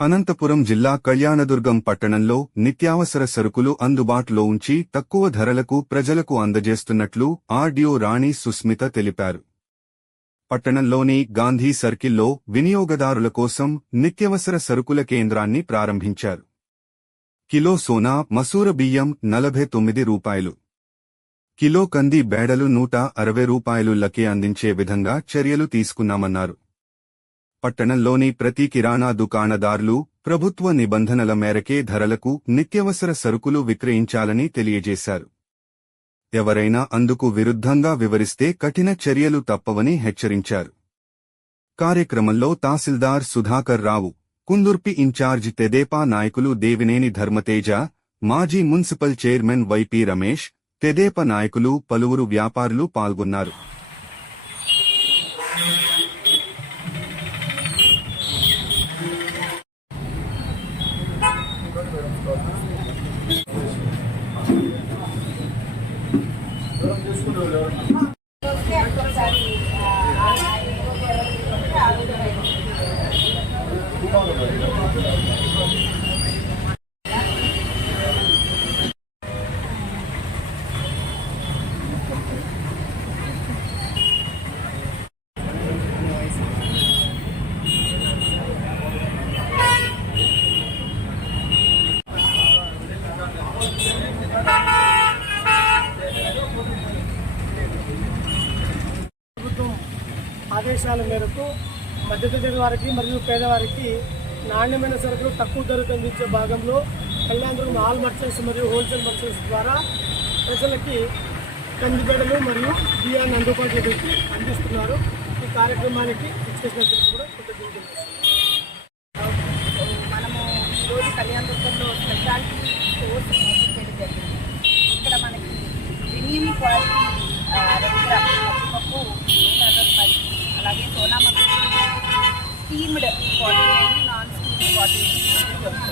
అనంతపురం జిల్లా కళ్యాణదుర్గం పట్టణంలో నిత్యావసర సరుకులు అందుబాటులో ఉంచి తక్కువ ధరలకు ప్రజలకు అందజేస్తున్నట్లు ఆర్డీఓ రాణి సుస్మిత తెలిపారు. పట్టణంలోని గాంధీ సర్కిల్లో వినియోగదారుల కోసం నిత్యవసర సరుకుల కేంద్రాన్ని ప్రారంభించారు. కిలో సోనా మసూర బియ్యం 49 రూపాయలు, కిలో కంది బేడలు 160 రూపాయలులకే అందించే విధంగా చర్యలు తీసుకున్నామన్నారు. పట్టణంలోని ప్రతి కిరాణా దుకాణదారులు ప్రభుత్వ నిబంధనల మేరకే ధరలకు నిత్యవసర సరుకులు విక్రయించాలని తెలియజేశారు. ఎవరైనా అందుకు విరుద్ధంగా వివరిస్తే కఠిన చర్యలు తప్పవని హెచ్చరించారు. కార్యక్రమంలో తహసీల్దార్ సుధాకర్ రావు, కుందుర్పి ఇన్ఛార్జ్ తెదేపా నాయకులు దేవినేని ధర్మతేజ, మాజీ మున్సిపల్ చైర్మన్ వైపీ రమేష్, తెదేపా నాయకులు పలువురు వ్యాపారులు పాల్గొన్నారు. ఆదేశాల మేరకు మధ్యతరగతి వారికి మరియు పేదవారికి నాణ్యమైన సరుకులు తక్కువ ధరకు అందించే భాగంలో కళ్యాణదుర్గం ఆల్ మర్చెంట్స్ మరియు హోల్సేల్ మర్చెంట్స్ ద్వారా ప్రజలకి కందిబెడలు మరియు బియ్యాన్ని అందుబాటులోకి అందిస్తున్నారు. ఈ కార్యక్రమానికి ఇచ్చేసినందుకు కూడా కృతజ్ఞతలు. మనము ఈరోజు కళ్యాణదుర్గంలో స్పెషాలిటీ స్టోర్స్ ఓపెన్ చేయడం జరిగింది. ఇక్కడ మనకి ప్రీమియం క్వాలిటీ పప్పు 160 రూపాయలు, అలాగే Sona Masuri steamed 40 non steamed 40